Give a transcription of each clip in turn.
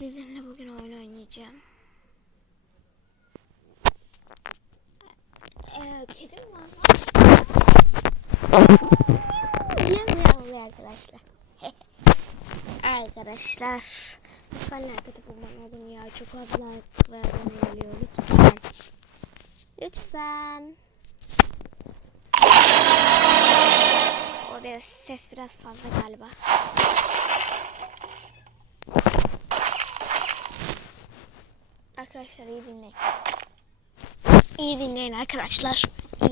Sizinle bugün oyun oynayacağım. Ee, kedim var. miyavlıyor arkadaşlar. arkadaşlar. Lütfen like atıp abone ya. Çok fazla like ve abone geliyor. Lütfen. Lütfen. Oraya ses biraz fazla galiba. Arkadaşlar iyi dinleyin. İyi dinleyin arkadaşlar. İyi,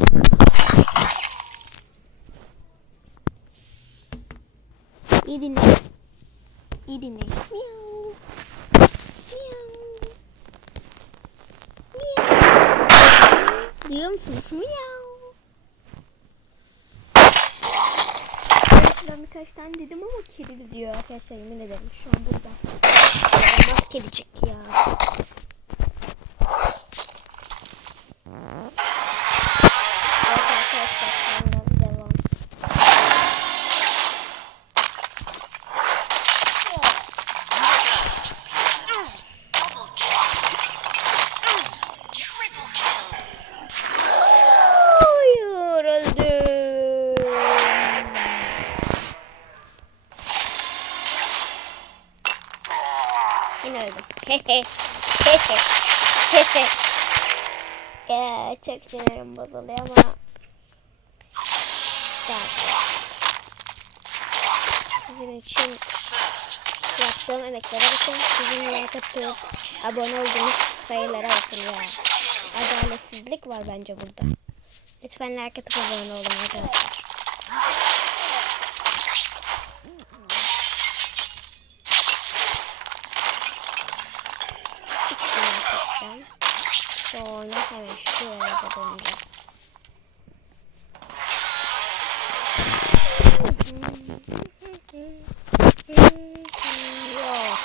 iyi dinleyin. İyi dinleyin. Miau. Miau. Miau. Duyuyor musunuz? Miau. Ben birkaç tane dedim ama kedi diyor arkadaşlar yemin ederim şu an burada. Nasıl kedicik ya? Ya çok sinirim bozuluyor ama sizin için yaptığım emeklere bakın. Sizin like atıp abone olduğunuz sayılara bakın ya. Adaletsizlik var bence burada. Lütfen like atıp abone olun arkadaşlar. İkisini yapacağım. Sonra hemen şuraya da döneceğim.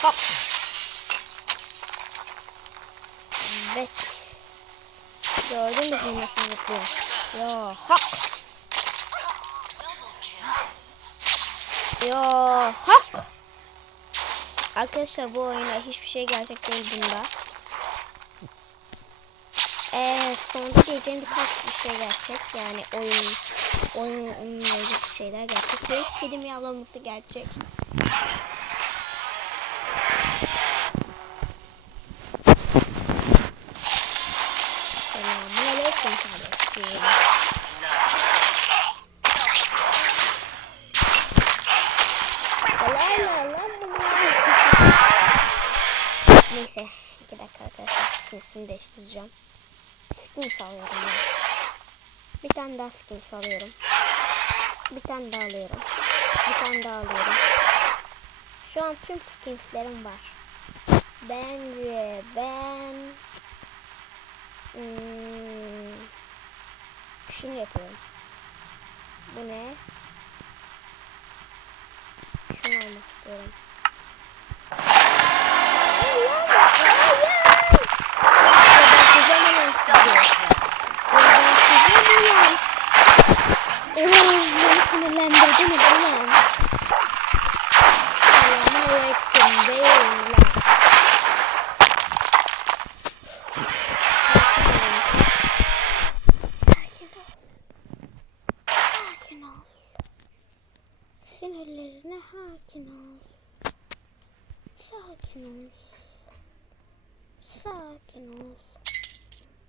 Hop. Evet. Gördün mü şimdi nasıl zıplıyor? Yo, hop. Yo, hop. Arkadaşlar bu oyunda hiçbir şey gerçek değil bunda. Ee, sonunda diyeceğim birkaç bir şey gerçek. Yani oyun, oyun, oyunla ilgili şeyler gerçek. Ve kedim yavlaması gerçek. Selamun aleyküm kardeşim. Kolaylar lan bunlar. Neyse. iki dakika arkadaşlar. Skins'imi değiştireceğim. Skins alıyorum ben. Bir tane daha skins alıyorum. Bir tane daha alıyorum. Bir tane daha alıyorum. Şu an tüm skinslerim var. Bence ben hmm, şunu yapıyorum. Bu ne? Şunu almak istiyorum. Sinirlerine hakim ol. Sakin ol. Sakin ol.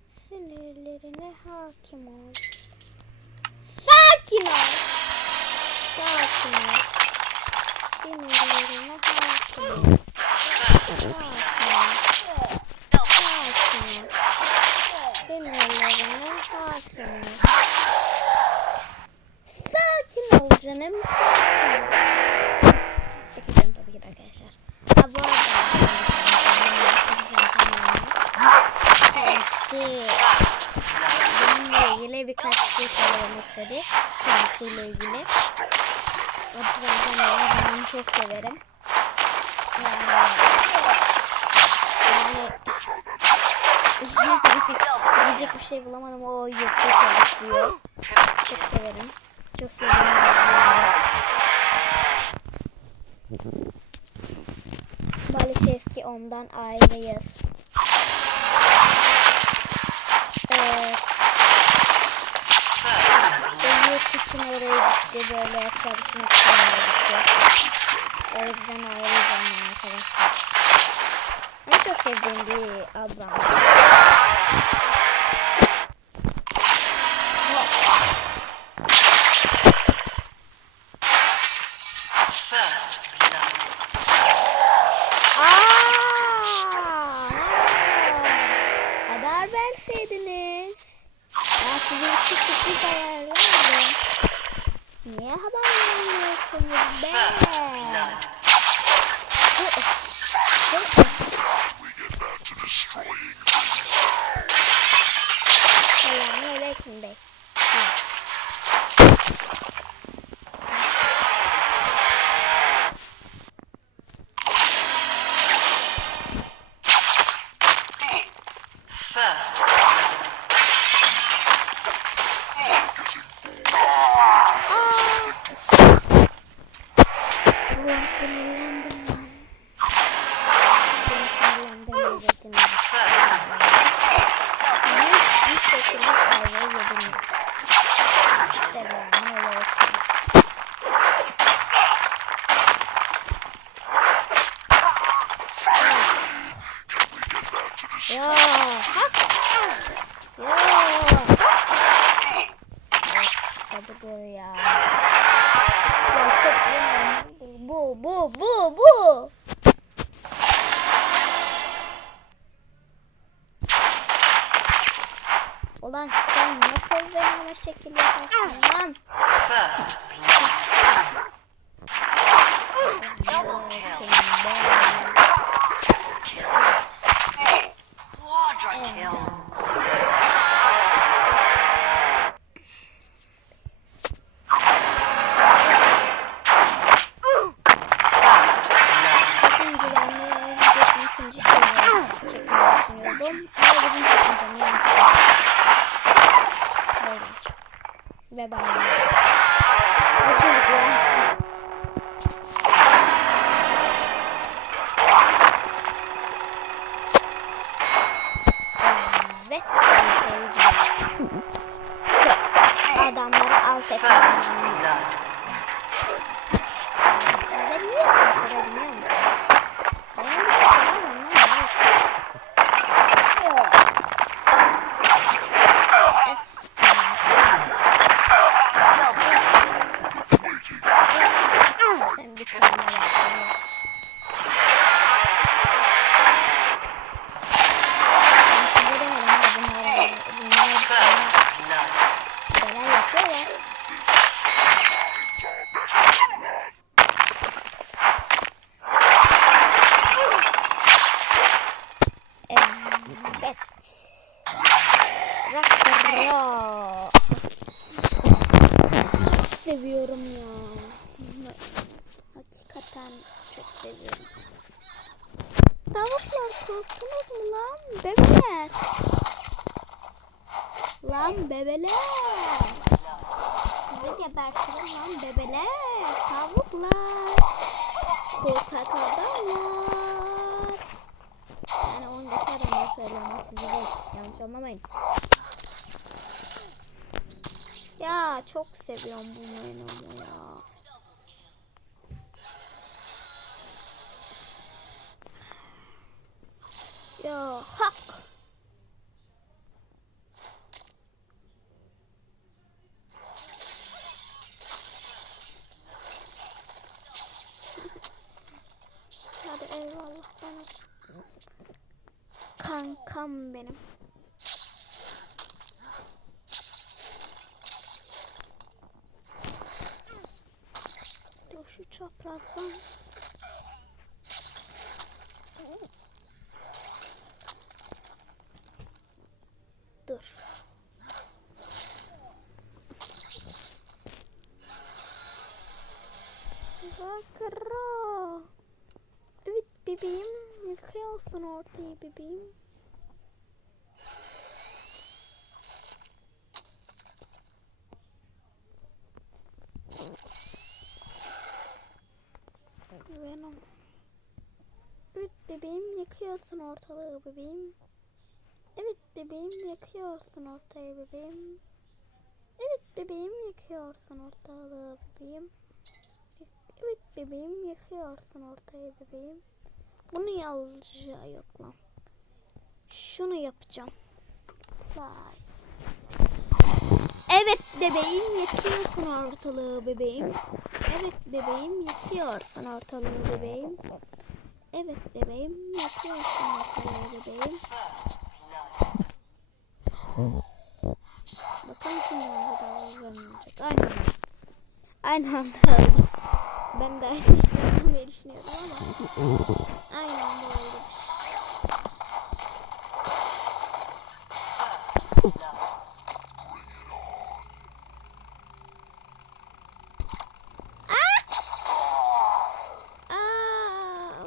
Sinirlerine hakim ol. Sakin ol. Sakin ol. Sinirlerine hakim ol. Sakin ol. Sakin ol. Sinirlerine hakim ol. Sakin ol canım. Sakin. Çekeceğim tabii ki arkadaşlar. Ha bu arada benimle ilgili birkaç şey söylememi istedi. Kendisiyle ilgili. O yüzden ben onu çok severim. Yani yani diyecek bir şey bulamadım. İçin oraya gitti. Böyle çalışmak için oraya gitti. O yüzden ayrıyız ondan arkadaşlar. En çok sevdiğim bir ablam. Haber verseydiniz. Ben sizin için sürpriz ayarlardım. Niye haber vermiyorsunuz be? Selamünaleyküm bey. Bu bu bu. Ulan sen nasıl deneme şekil yaparsın lan? First. Evet. Rock. Çok seviyorum ya. Hakikaten çok seviyorum. Tavuklar korktunuz mu lan? Bebeler. Lan bebeler. Sizi gebertirim lan bebeler. Tavuklar. Korkak adamlar. Söylüyorum. Sizi değil. Yanlış anlamayın. Ya çok seviyorum bu oyunu ya. Ya hak. Şu çaprazdan. Dur. Bakra. Evet bebeğim. Yıkıyorsun ortayı bebeğim. Venom. Evet bebeğim. yakıyorsun ortalığı bebeğim. Evet bebeğim yakıyorsun ortaya bebeğim. Evet bebeğim yakıyorsun ortalığı bebeğim. Evet bebeğim yakıyorsun ortaya bebeğim. Bunu yazacağı yok lan. Şunu yapacağım. Flies. Evet bebeğim yakıyorsun ortalığı bebeğim. Evet bebeğim yakıyorsun ortalığı bebeğim. Evet bebeğim yakıyorsun ortalığı bebeğim. Bakalım kim yandı davranacak. Aynı anda. Oldu. Ben de aynı şeyden düşünüyordum ama aynı anda oldu. Aa!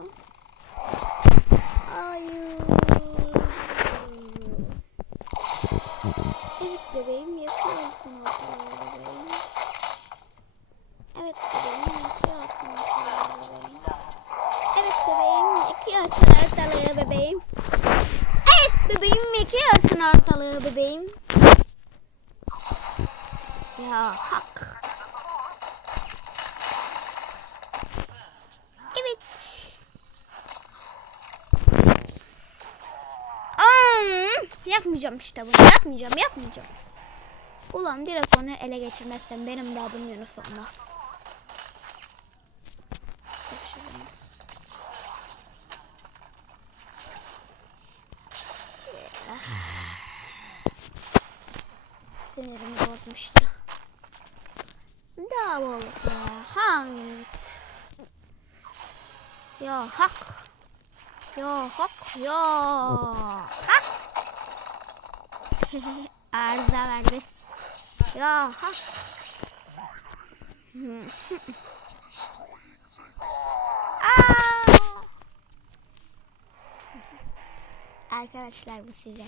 Hayır. Evet bebeğim yakıyorsun ortalığı bebeğim. Evet bebeğim yakıyorsun ortalığı bebeğim. Evet bebeğim yakıyorsun ortalığı bebeğim. Evet bebeğim yakıyorsun ortalığı bebeğim. Ya hak. Evet. Am, yapmayacağım işte bunu. Yapmayacağım, yapmayacağım. Ulan direkt onu ele geçirmezsem benim de adım Yunus olmaz. Sinirimi bozmuştu. Daha ya. Hangi? Ya hak. Ya hak. Ya hak. Arıza verdi. Ya. Aa! Arkadaşlar bu size.